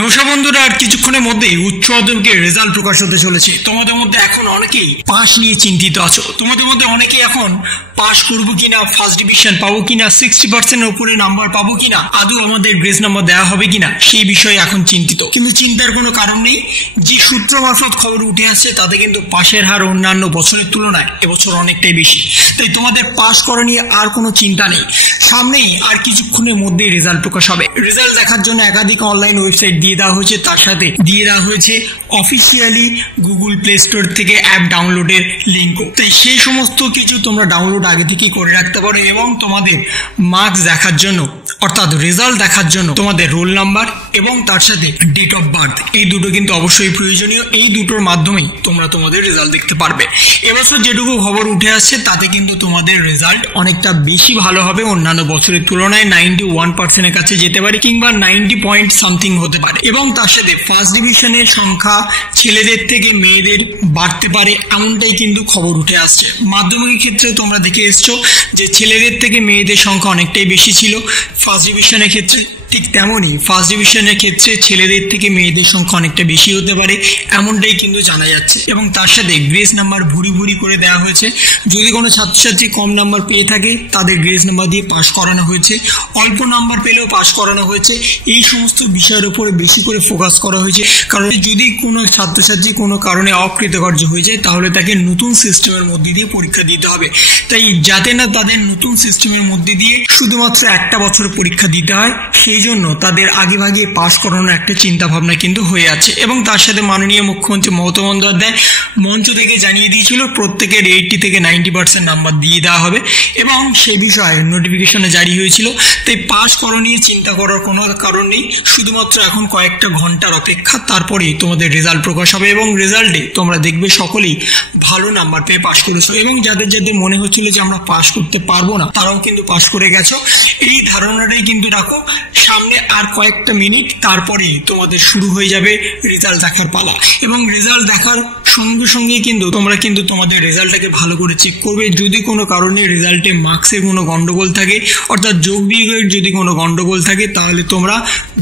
নমস্কার বন্ধুরা, আর কিছুক্ষণের মধ্যেই উচ্চ মাধ্যমিকের রেজাল্ট প্রকাশ হতে চলেছে। তোমাদের মধ্যে এখন অনেকেই পাস নিয়ে চিন্তিত আছো। তোমাদের মধ্যে অনেকেই এখন পাস করবো কিনা, ফার্স্ট ডিভিশন পাবো কিনা, 60% উপরে নাম্বার পাবো কিনা, আদৌ আমাদের গ্রেস নাম্বার দেওয়া হবে কিনা, সেই বিষয়ে এখন চিন্তিত। কিন্তু চিন্তার কোনো কারণ নেই। যে সূত্র মারফত খবর উঠে আসছে তাতে কিন্তু পাশের হার অন্যান্য বছরের তুলনায় এবছর অনেকটাই বেশি। তাই তোমাদের পাস করা নিয়ে আর কোনো চিন্তা নেই। সামনেই আর কিছুক্ষণের মধ্যেই রেজাল্ট প্রকাশ হবে। রেজাল্ট দেখার জন্য একাধিক অনলাইন ওয়েবসাইট দিয়ে দেওয়া হয়েছে, তার সাথে দিয়ে দেওয়া হয়েছে অফিসিয়ালি গুগল প্লে স্টোর থেকে অ্যাপ ডাউনলোডের লিঙ্কও। তাই সেই সমস্ত কিছু তোমরা ডাউনলোড আগে থেকেই করে রাখতে পারো এবং তোমাদের মার্কস দেখার জন্য অর্থাৎ রেজাল্ট দেখার জন্য তোমাদের রোল নাম্বার এবং তার সাথে ডেট অফ বার্থ, এই দুটো কিন্তু অবশ্যই প্রয়োজনীয়। এই দুটোর মাধ্যমেই তোমরা তোমাদের রেজাল্ট দেখতে পারবে। এবছর যেটুকু খবর উঠে আসছে তাতে কিন্তু তোমাদের রেজাল্ট অনেকটা বেশি ভালো হবে অন্যান্য বছরের তুলনায়। 91% এর কাছে যেতে পারে কিংবা 90 পয়েন্ট সামথিং হতে পারে। এবং তার সাথে ফার্স্ট ডিভিশনের সংখ্যা ছেলেদের থেকে মেয়েদের বাড়তে পারে, এমনটাই কিন্তু খবর উঠে আসছে। মাধ্যমিকের ক্ষেত্রে তোমরা দেখে এসছো যে ছেলেদের থেকে মেয়েদের সংখ্যা অনেকটাই বেশি ছিল ফার্স্ট ডিভিশনের ক্ষেত্রে, ঠিক তেমনই ফার্স্ট ডিভিশনের ক্ষেত্রে ছেলেদের থেকে মেয়েদের সংখ্যা অনেকটা বেশি হতে পারে, এমনটাই কিন্তু জানা যাচ্ছে। এবং তার সাথে গ্রেস নাম্বার ভুরি ভুরি করে দেওয়া হয়েছে। যদি কোনো ছাত্রছাত্রী কম নাম্বার পেয়ে থাকে তাদের গ্রেস নাম্বার দিয়ে পাস করানো হয়েছে, অল্প নাম্বার পেলেও পাস করানো হয়েছে। এই সমস্ত বিষয়ের উপরে বেশি করে ফোকাস করা হয়েছে, কারণ যদি কোনো ছাত্রছাত্রী কোনো কারণে অকৃতকার্য হয়ে যায় তাহলে তাকে নতুন সিস্টেমের মধ্যে দিয়ে পরীক্ষা দিতে হবে। তাই যাতে না তাদের নতুন সিস্টেমের মধ্যে দিয়ে শুধুমাত্র একটা বছর পরীক্ষা দিতে হয়, সেই জন্য তাদের আগে ভাগে পাশ করানোর একটা চিন্তা ভাবনা কিন্তু হয়ে আছে। এবং তার সাথে মাননীয় মুখ্যমন্ত্রী মমতা বন্দ্যোপাধ্যায় মঞ্চ থেকে জানিয়ে দিয়েছিল প্রত্যেকের 80 থেকে 90% নাম্বার দিয়ে দেওয়া হবে এবং সেই বিষয়ে নোটিফিকেশনে জারি হয়েছিল। তাই পাস করা নিয়ে চিন্তা করার কোনো কারণ নেই, শুধুমাত্র এখন কয়েকটা ঘন্টার অপেক্ষা, তারপরেই তোমাদের রেজাল্ট প্রকাশ হবে এবং রেজাল্টে তোমরা দেখবে সকলেই ভালো নাম্বার পেয়ে পাস করেছো। এবং যাদের যাদের মনে হচ্ছিল যে আমরা পাস করতে পারবো না তারাও কিন্তু পাস করে গেছো। এই ধারণাটাই কিন্তু রাখো। সামনে আর কয়েকটা মিনিট, তারপরেই তোমাদের শুরু হয়ে যাবে রেজাল্ট দেখার পালা। এবং রেজাল্ট দেখার সঙ্গে সঙ্গে কিন্তু তোমরা কিন্তু তোমাদের রেজাল্টটাকে ভালো করে চেক করবে। যদি কোনো কারণে রেজাল্টে মার্কসের কোনো গন্ডগোল থাকে, অর্থাৎ যোগ বিয়োগের যদি কোনো গন্ডগোল থাকে, তাহলে তোমরা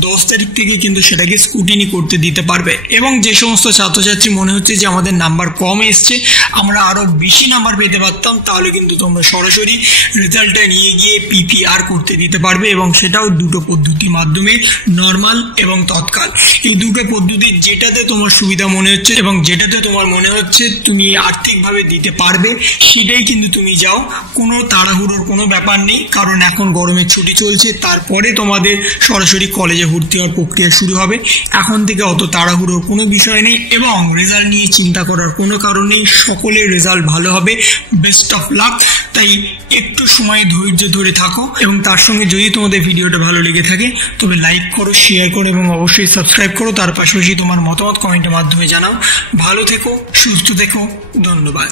10 তারিখ থেকে কিন্তু সেটাকে স্কুটিনি করতে দিতে পারবে। এবং যে সমস্ত ছাত্রছাত্রী মনে হচ্ছে যে আমাদের নাম্বার কম এসছে, আমরা আরো বেশি নাম্বার পেতে পারতাম, তাহলে কিন্তু তোমরা সরাসরি রেজাল্টটা নিয়ে গিয়ে পিপিআর করতে দিতে পারবে। এবং সেটাও দুটো পদ্ধতির মাধ্যমে, নর্মাল এবং তৎকাল। এই দুটো পদ্ধতির যেটাতে তোমার সুবিধা মনে হচ্ছে এবং যেটাতে তোমার মনে হচ্ছে তুমি আর্থিকভাবে দিতে পারবে সেটাই কিন্তু তুমি যাও। কোনো তাড়াহুড়োর কোনো ব্যাপার নেই, কারণ এখন গরমের ছুটি চলছে, তারপরে তোমাদের সরাসরি কলেজে ভর্তি হওয়ার প্রক্রিয়া শুরু হবে। এখন থেকে অত তাড়াহুড়োর কোনো বিষয় নেই এবং রেজাল্ট নিয়ে চিন্তা করার কোনো কারণ নেই। সকলের রেজাল্ট ভালো হবে। Best of luck. তাই একটু সময় ধৈর্য ধরে থাকো এবং তার সঙ্গে যদি তোমাদের ভিডিওটা ভালো লেগে থাকে তবে লাইক করো, শেয়ার করো এবং অবশ্যই সাবস্ক্রাইব করো। তার পাশাপাশি তোমার মতামত কমেন্টের মাধ্যমে জানাও। ভালো থেকো, সুস্থ থেকো, ধন্যবাদ।